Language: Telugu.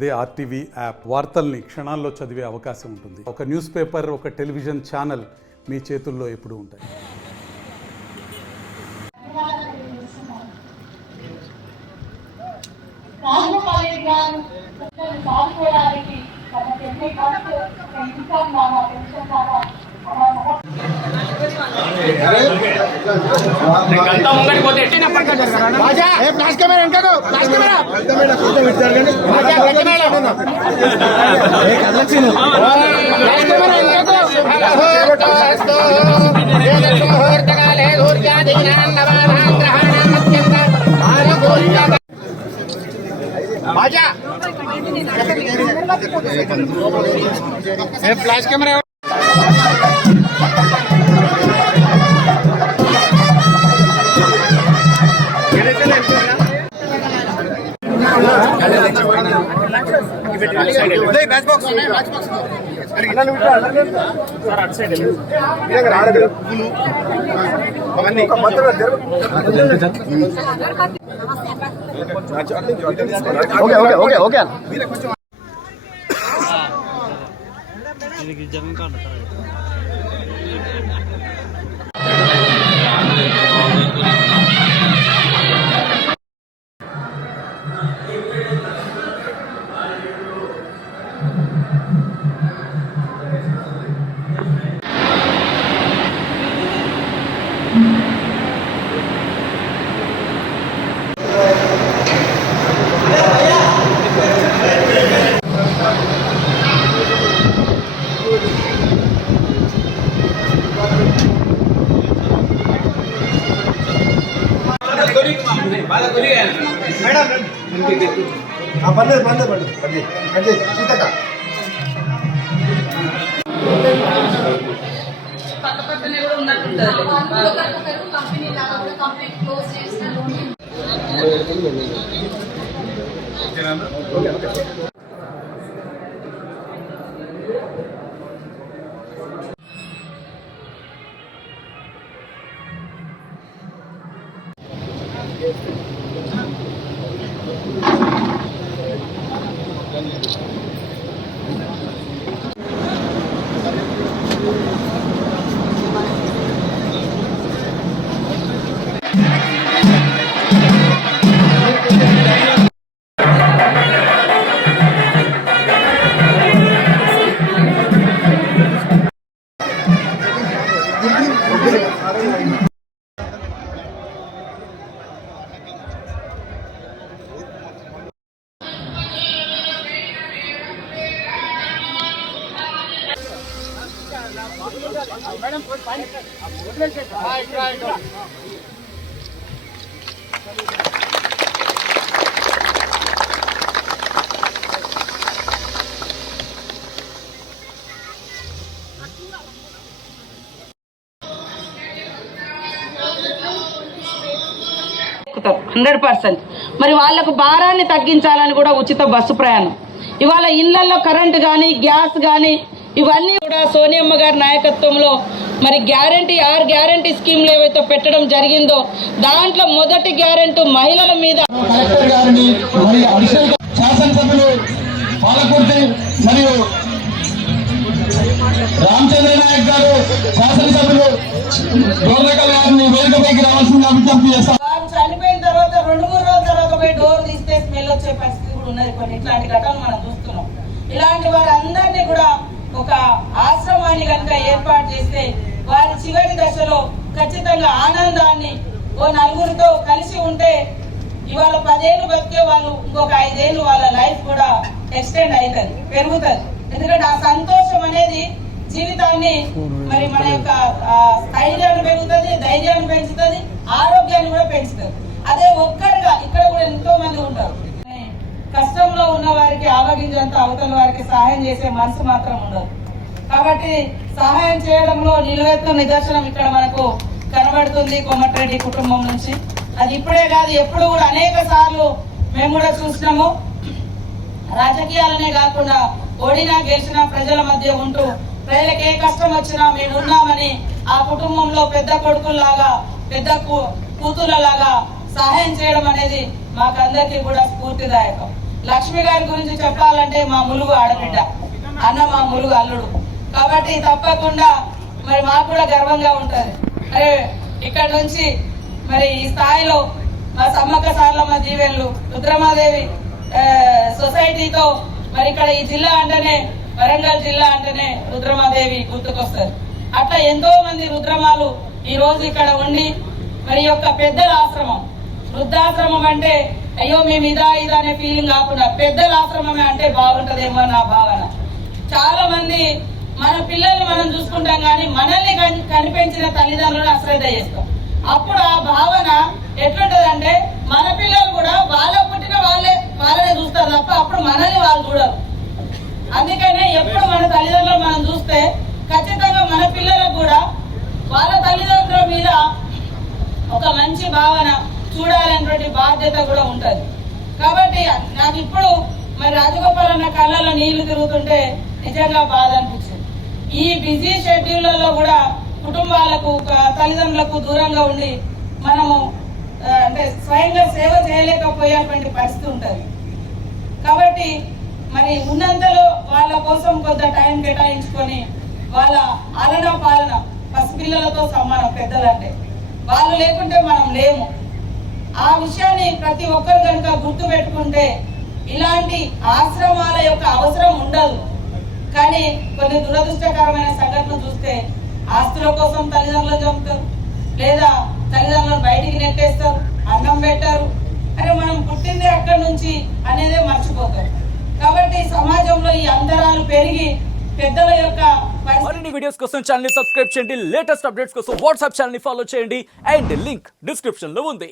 అదే ఆర్టీవీ యాప్ వార్తల్ని క్షణాల్లో చదివే అవకాశం ఉంటుంది. ఒక న్యూస్ పేపర్, ఒక టెలివిజన్ ఛానల్ మీ చేతుల్లో ఎప్పుడూ ఉంటాయి. Flash camera okay Jagan card మరి వాళ్లకు భారాన్ని తగ్గించాలని కూడా ఉచిత బస్సు ప్రయాణం. ఇవాళ ఇళ్లలో కరెంటు కానీ గ్యాస్ కానీ ఇవన్నీ కూడా సోనియమ్మ గారి నాయకత్వంలో మరి గ్యారంటీ 6 గ్యారంటీ స్కీమ్లు ఏవైతే పెట్టడం జరిగిందో దాంట్లో మొదటి గ్యారంటీ మహిళల మీద శాసనసభ్యులు పాలకుర్తి మరియు రామచంద్ర నాయక్ గారు శాసనసభ్యులు గోర్నకల్ గారిని వేదికపైకి రావాల్సిందిగా విజ్ఞప్తి చేస్తారు. చనిపోయిన తర్వాత 2-3 రోజుల తర్వాత పోయి డోర్ తీస్తే స్మెల్ వచ్చే పరిస్థితి కూడా ఉన్నది. కొన్ని ఇట్లాంటి ఘటనలు మనం చూస్తున్నాం. ఇలాంటి వారందరినీ కూడా ఒక ఆశ్రమాన్ని కనుక ఏర్పాటు చేస్తే వారి చివరి దశలో ఖచ్చితంగా ఆనందాన్ని ఓ 4గురితో కలిసి ఉంటే ఇవాళ 10 ఏళ్ళు బతికే వాళ్ళు ఇంకొక 5 ఏళ్ళు వాళ్ళ లైఫ్ కూడా ఎక్స్టెండ్ అవుతుంది, పెరుగుతుంది. ఎందుకంటే ఆ సంతోషం అనేది జీవితాన్ని మరి మన యొక్క స్థైర్యాన్ని పెరుగుతుంది, ధైర్యాన్ని పెంచుతుంది, ఆరోగ్యాన్ని కూడా పెంచుతుంది. అదే ఒక్కరిగా ఇక్కడ కూడా ఎంతో మంది ఉంటారు. కష్టంలో ఉన్న వారికి ఆవగించేంత అవతల వారికి సహాయం చేసే మనసు మాత్రం ఉండదు. కాబట్టి సహాయం చేయడంలో నిలువెత్తు నిదర్శనం ఇక్కడ మనకు కనబడుతుంది కోమటిరెడ్డి కుటుంబం నుంచి. అది ఇప్పుడే కాదు, ఎప్పుడు కూడా అనేక సార్లు మేము కూడా చూసినాము. రాజకీయాలనే కాకుండా ఓడినా గెలిచినా ప్రజల మధ్య ఉంటూ ప్రజలకు ఏ కష్టం వచ్చినా మేము ఉన్నామని ఆ కుటుంబంలో పెద్ద కొడుకుల్లాగా పెద్ద కూతుళ్ళలాగా సహాయం చేయడం అనేది మాకందరికీ కూడా స్ఫూర్తిదాయకం. లక్ష్మి గారి గురించి చెప్పాలంటే మా ములుగు ఆడబిడ్డ, అన్న మా ములుగు అల్లుడు. కాబట్టి తప్పకుండా మరి మాకు కూడా గర్వంగా ఉంటుంది. మరి ఇక్కడ నుంచి మరి ఈ స్థాయిలో మా సమ్మక్క సారలమ్మ దీవెనలు, రుద్రమాదేవి సొసైటీతో మరి ఇక్కడ ఈ జిల్లా అంటేనే, వరంగల్ జిల్లా అంటేనే రుద్రమాదేవి గుర్తుకొస్తారు. అట్లా ఎంతో మంది రుద్రమాలు ఈ రోజు ఇక్కడ ఉండి మరి యొక్క పెద్దల ఆశ్రమం, వృద్ధాశ్రమం అంటే అయ్యో మేము ఇదా అనే ఫీలింగ్ కాకుండా పెద్దల ఆశ్రమమే అంటే బాగుంటదేమో నా భావన. చాలా మంది మన పిల్లల్ని మనం చూసుకుంటాం కానీ మనల్ని కనిపించిన తల్లిదండ్రులను అశ్రద్ధ చేస్తాం. అప్పుడు ఆ భావన ఎట్లుంటదంటే మన పిల్లలు కూడా వాళ్ళ పుట్టిన వాళ్ళనే చూస్తారు తప్ప అప్పుడు మనల్ని వాళ్ళు చూడరు. అందుకనే ఎప్పుడు మన తల్లిదండ్రులు మనం చూస్తే ఖచ్చితంగా మన పిల్లలకు కూడా వాళ్ళ తల్లిదండ్రుల మీద ఒక మంచి భావన చూడాలనేటువంటి బాధ్యత కూడా ఉంటది. కాబట్టి నాకు ఇప్పుడు మరి రాజగోపాల్ అన్న కళ్ళలో నీళ్లు తిరుగుతుంటే నిజంగా బాధ అనిపించింది. ఈ బిజీ షెడ్యూళ్లలో కూడా కుటుంబాలకు తల్లిదండ్రులకు దూరంగా ఉండి మనము అంటే స్వయంగా సేవ చేయలేకపోయేటువంటి పరిస్థితి ఉంటది. కాబట్టి మరి ఉన్నంతలో వాళ్ళ కోసం కొంత టైం కేటాయించుకొని వాళ్ళ ఆలన పాలన పసిపిల్లలతో సమానం పెద్దలంటే, వాళ్ళు లేకుంటే మనం లేము. ఆ విషయాన్ని ప్రతి ఒక్కరు కనుక గుర్తు పెట్టుకుంటే ఇలాంటి ఆశ్రమాల యొక్క అవసరం ఉండదు. కానీ కొన్ని దురదృష్టకరమైన సంఘటనలు చూస్తే ఆస్తుల కోసం తల్లిదండ్రులు చంపుతారు, లేదా తల్లిదండ్రులను బయటికి నెట్టేస్తారు, అన్నం పెట్టారు, అరే మనం పుట్టిందే అక్కడి నుంచి అనేదే మర్చిపోతారు. కాబట్టి సమాజంలో ఈ అంతరాలు పెరిగి పెద్దల యొక్క మరిన్ని వీడియోస్ కోసం ఛానల్ ని సబ్స్క్రైబ్ చేయండి, లేటెస్ట్ అప్డేట్స్ కోసం వాట్సాప్ ఛానల్ ని ఫాలో చేయండి అండ్ లింక్ డిస్క్రిప్షన్ లో ఉంది.